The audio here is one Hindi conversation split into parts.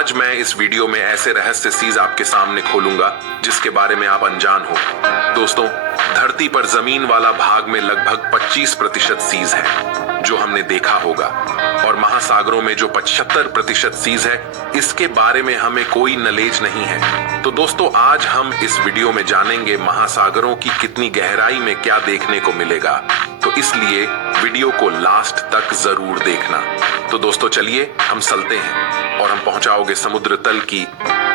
आज मैं इस वीडियो में ऐसे रहस्य सीज आपके सामने खोलूंगा जिसके बारे में आप अनजान हो। दोस्तों, धरती पर जमीन वाला भाग में लगभग 25% सीज है जो हमने देखा होगा, और महासागरों में जो 75% सीज है इसके बारे में हमें कोई नॉलेज नहीं है। तो दोस्तों, आज हम इस वीडियो में जानेंगे महासागरों की कितनी गहराई में क्या देखने को मिलेगा, तो इसलिए वीडियो को लास्ट तक जरूर देखना। तो दोस्तों चलिए हम चलते हैं और हम पहुंचाओगे समुद्र तल की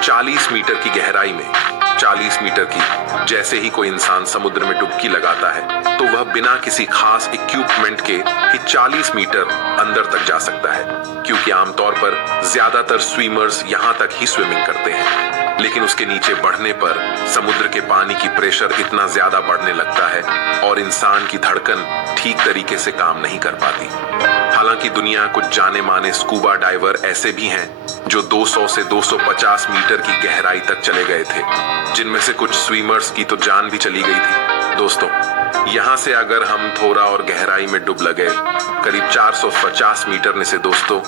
40 मीटर की गहराई में। 40 मीटर की। जैसे ही कोई इंसान समुद्र में डुबकी लगाता है तो वह बिना किसी खास इक्विपमेंट के ही 40 मीटर अंदर तक जा सकता है, क्योंकि आमतौर पर ज्यादातर स्विमर्स यहां तक ही स्विमिंग करते हैं। लेकिन उसके नीचे बढ़ने पर समुद्र के पानी की प्रेशर इतना ज्यादा बढ़ने लगता है और इंसान की धड़कन ठीक तरीके से काम नहीं कर पाती। हालांकि दुनिया कुछ जाने माने स्कूबा डाइवर ऐसे भी हैं जो 200 से 250 मीटर की गहराई तक चले गए थे, जिनमें से कुछ स्विमर्स की तो जान भी चली गई थी। दोस्तों, यहाँ से अगर हम थोड़ा और गहराई में डूब लगे करीब 450 मीटर में से, दोस्तों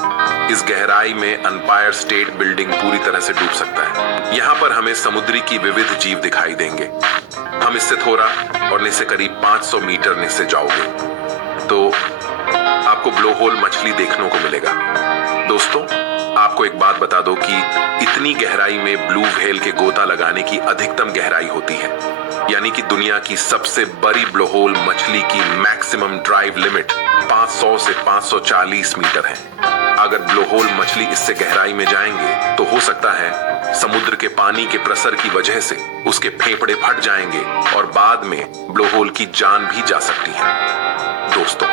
इस गहराई में एम्पायर स्टेट बिल्डिंग पूरी तरह से डूब सकता है। यहाँ पर हमें समुद्री की विविध जीव दिखाई देंगे। हम इससे थोड़ा और नीचे करीब 500 मीटर नीचे जाओगे तो आपको ब्लो होल मछली देखने को मिलेगा। दोस्तों, आपको एक बात बता दो कि इतनी गहराई में ब्लू व्हेल के गोता लगाने की अधिकतम गहराई होती है, यानी कि दुनिया की सबसे बड़ी ब्लो होल मछली की मैक्सिमम ड्राइव लिमिट 500 से 540 मीटर है। अगर ब्लो होल मछली इससे गहराई में जाएंगे तो हो सकता है समुद्र के पानी के प्रसर की वजह से उसके फेफड़े फट जाएंगे और बाद में ब्लो होल की जान भी जा सकती है। दोस्तों,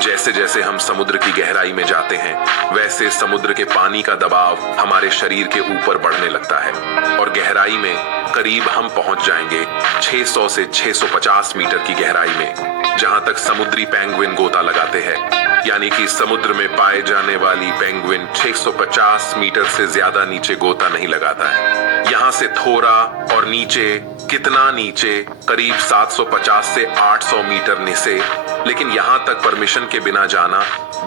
जैसे जैसे हम समुद्र की गहराई में जाते हैं वैसे समुद्र के पानी का दबाव हमारे शरीर के ऊपर बढ़ने लगता है और गहराई में करीब हम पहुंच जाएंगे 600 से 650 मीटर की गहराई में, जहां तक समुद्री पेंगुइन गोता लगाते हैं। यानी कि समुद्र में पाए जाने वाली पेंगुइन 650 मीटर से ज्यादा नीचे गोता नहीं लगाता है। यहाँ से थोड़ा और नीचे, कितना नीचे, करीब 750 से 800 मीटर नीचे। लेकिन यहाँ तक परमिशन के बिना जाना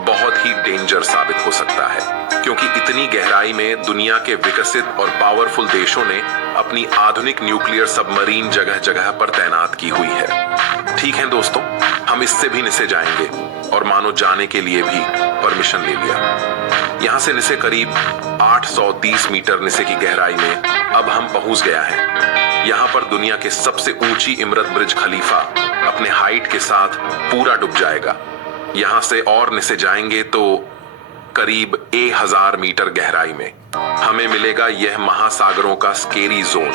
बहुत ही डेंजर साबित हो सकता है, क्योंकि इतनी गहराई में दुनिया के विकसित और पावरफुल देशों ने अपनी आधुनिक न्यूक्लियर सबमरीन जगह जगह पर तैनात की हुई है। ठीक है दोस्तों, हम इससे भी नीचे जाएंगे और मानो जाने के लिए भी परमिशन ले लिया। यहाँ से नीचे करीब 830 मीटर नीचे की गहराई में अब हम पहुंच गया है। यहाँ पर दुनिया के सबसे ऊंची इमारत बुर्ज खलीफा अपने हाइट के साथ पूरा डूब जाएगा। यहाँ से और नीचे जाएंगे तो करीब 1000 मीटर गहराई में हमें मिलेगा यह महासागरों का स्केरी जोन।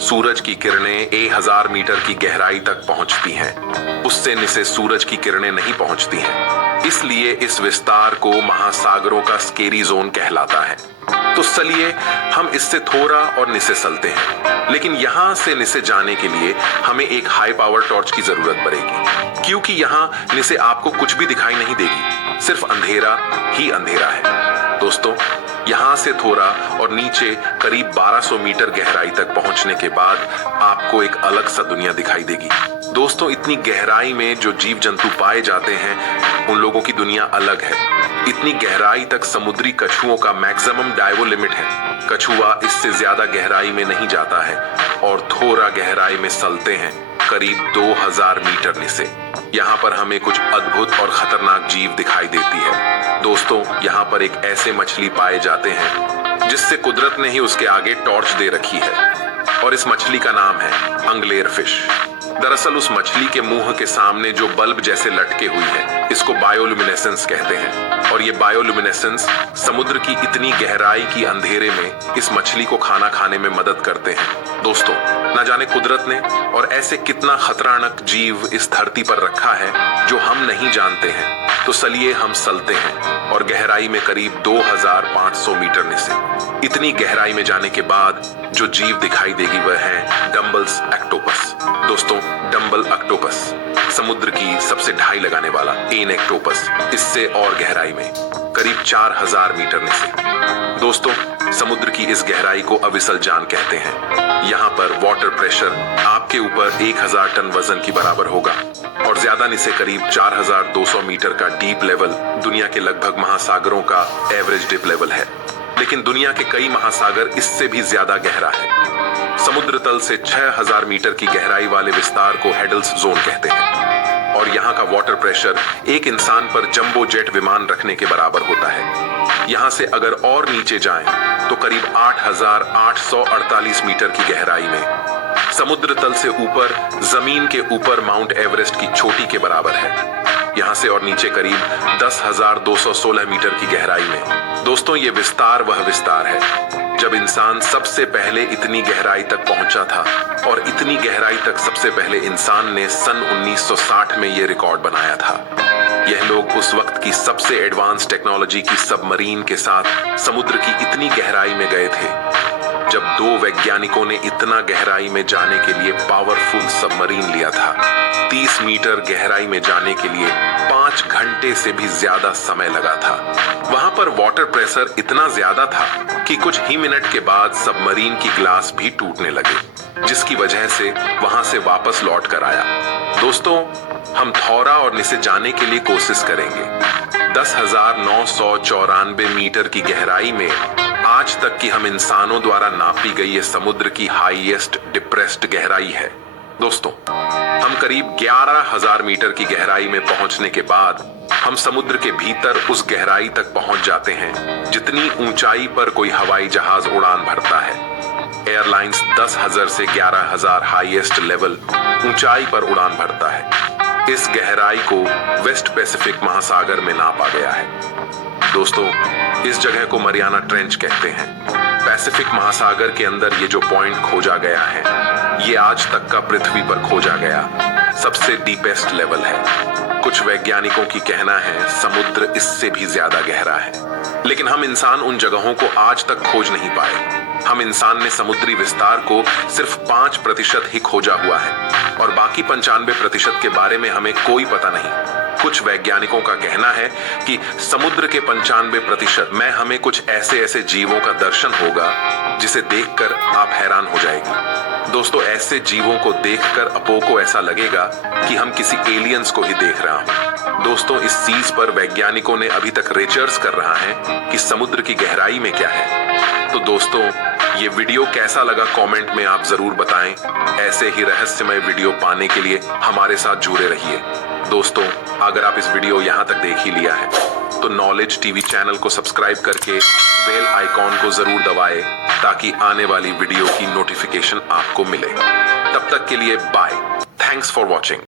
सूरज की किरणें 1000 मीटर की गहराई तक पहुंचती हैं। उससे नीचे सूरज की किरणें नहीं पहुंचती हैं, इसलिए इस विस्तार को महासागरों का स्केरी जोन कहलाता है। तो चलिए हम इससे थोड़ा और नीचे चलते हैं, लेकिन यहाँ से नीचे जाने के लिए हमें एक हाई पावर टॉर्च की जरूरत पड़ेगी, क्योंकि यहाँ नीचे आपको कुछ भी दिखाई नहीं देगी, सिर्फ अंधेरा ही अंधेरा है। दोस्तों, यहाँ से थोड़ा और नीचे करीब 1200 मीटर गहराई तक पहुंचने के बाद आपको एक अलग सा दुनिया दिखाई देगी। दोस्तों, इतनी गहराई में जो जीव जंतु पाए जाते हैं उन लोगों की दुनिया अलग है। इतनी गहराई तक समुद्री कछुओं का मैक्सिमम डाइवो लिमिट है। कछुआ इससे ज्यादा गहराई में नहीं जाता है और थोड़ा गहराई में चलते हैं करीब 2000 मीटर नीचे। यहाँ पर हमें कुछ अद्भुत और खतरनाक जीव दिखाई देती है। दोस्तों, यहाँ पर एक ऐसे मछली पाए जाते हैं जिससे कुदरत ने ही उसके आगे टॉर्च दे रखी है, और इस मछली का नाम है अंगलेर फिश। दरअसल उस मछली के मुंह के सामने जो बल्ब जैसे लटके हुई है, इसको बायोल्यूमिनेसेंस कहते हैं, और ये बायोल्यूमिनेसेंस समुद्र की इतनी गहराई की अंधेरे में इस मछली को खाना खाने में मदद करते हैं। दोस्तों, ना जाने कुदरत ने और ऐसे कितना खतरनाक जीव इस धरती पर रखा है जो हम नहीं जानते हैं। तो चलिए हम चलते हैं और गहराई में करीब 2500 मीटर नीचे इतनी गहराई में जाने के बाद जो जीव दिखाई देगी वह है डम्बल्स एक्टोपस। दोस्तों, डम्बल ऑक्टोपस समुद्र की सबसे ढाई लगाने वाला एन एक्टोपस, इससे और गहराई में करीब 4000 मीटर नीचे। दोस्तों, समुद्र की इस गहराई को अविसल जान कहते हैं। यहाँ पर वाटर प्रेशर आपके ऊपर 1000 टन वजन की बराबर होगा और ज्यादा नीचे करीब 4200 मीटर का डीप लेवल दुनिया के लगभग महासागरों का एवरेज डिप लेवल है। लेकिन दुनिया के कई महासागर इससे भी ज्यादा गहरा है। समुद्र तल से 6000 मीटर की गहराई वाले विस्तार को हेडल्स जोन कहते हैं और यहाँ का वाटर प्रेशर एक इंसान पर जंबो जेट विमान रखने के बराबर होता है। यहाँ से अगर और नीचे जाएं तो करीब 8848 मीटर की गहराई में समुद्र तल से ऊपर जमीन के ऊपर माउंट एवरेस्ट की चोटी के बराबर है। यहाँ से और नीचे करीब 10,216 मीटर की गहराई में। दोस्तों, ये विस्तार वह विस्तार है जब इंसान सबसे पहले इतनी गहराई तक पहुंचा था और इतनी गहराई तक सबसे पहले इंसान ने सन 1960 में ये रिकॉर्ड बनाया था। यह लोग उस वक्त की सबसे एडवांस टेक्नोलॉजी की सबमरीन के साथ समुद्र की इतनी गहराई में गए थे जब 2 वैज्ञानिकों ने इतना गहराई में जाने के लिए पावरफुल सबमरीन लिया था। 30 मीटर गहराई में जाने के लिए 5 घंटे से भी ज्यादा समय लगा था। वहां पर वाटर प्रेशर इतना ज्यादा था कि कुछ ही मिनट के बाद सबमरीन की ग्लास भी टूटने लगे, जिसकी वजह से वहां से वापस लौट कर आया। दोस्तों, हम थौरा और नीचे जाने के लिए कोशिश करेंगे। 10,994 मीटर की गहराई में आज तक की हम इंसानों द्वारा नापी गई ये समुद्र की हाईएस्ट डिप्रेस्ड गहराई है। दोस्तों, हम करीब 11,000 मीटर की गहराई में पहुंचने के बाद हम समुद्र के भीतर उस गहराई तक पहुंच जाते हैं जितनी ऊंचाई पर कोई हवाई जहाज उड़ान भरता है। एयरलाइंस 10,000 से 11,000 हाईएस्ट लेवल ऊंचाई पर उड़ान भरता है। इस गहराई को वेस्ट पैसिफिक महासागर में नापा गया है। दोस्तों, इस जगह को मरियाना ट्रेंच कहते हैं। पैसिफिक महासागर के अंदर ये जो पॉइंट खोजा गया है, ये आज तक का पृथ्वी पर खोजा गया सबसे डीपेस्ट लेवल है। कुछ वैज्ञानिकों की कहना है समुद्र इससे भी ज्यादा गहरा है, लेकिन हम इंसान उन जगहों को आज तक खोज नहीं पाए। हम इंसान ने समुद्री विस्तार को सिर्फ 5% ही खोजा हुआ है और बाकी 95% के बारे में हमें कोई पता नहीं। कुछ वैज्ञानिकों का कहना है कि समुद्र के 95% में हमें कुछ ऐसे जीवों का दर्शन होगा जिसे देखकर आप हैरान हो जाएगी। दोस्तों, ऐसे जीवों को देखकर अपो को ऐसा लगेगा कि हम किसी एलियंस को ही देख रहा हूं। दोस्तों, इस चीज पर वैज्ञानिकों ने अभी तक रिसर्च कर रहा है कि समुद्र की गहराई में क्या है। तो दोस्तों, ये वीडियो कैसा लगा कमेंट में आप जरूर बताएं। ऐसे ही रहस्यमय वीडियो पाने के लिए हमारे साथ जुड़े रहिए। दोस्तों, अगर आप इस वीडियो यहाँ तक देख ही लिया है तो नॉलेज टीवी चैनल को सब्सक्राइब करके बेल आइकॉन को जरूर दबाएं ताकि आने वाली वीडियो की नोटिफिकेशन आपको मिले। तब तक के लिए बाय। Thanks for watching.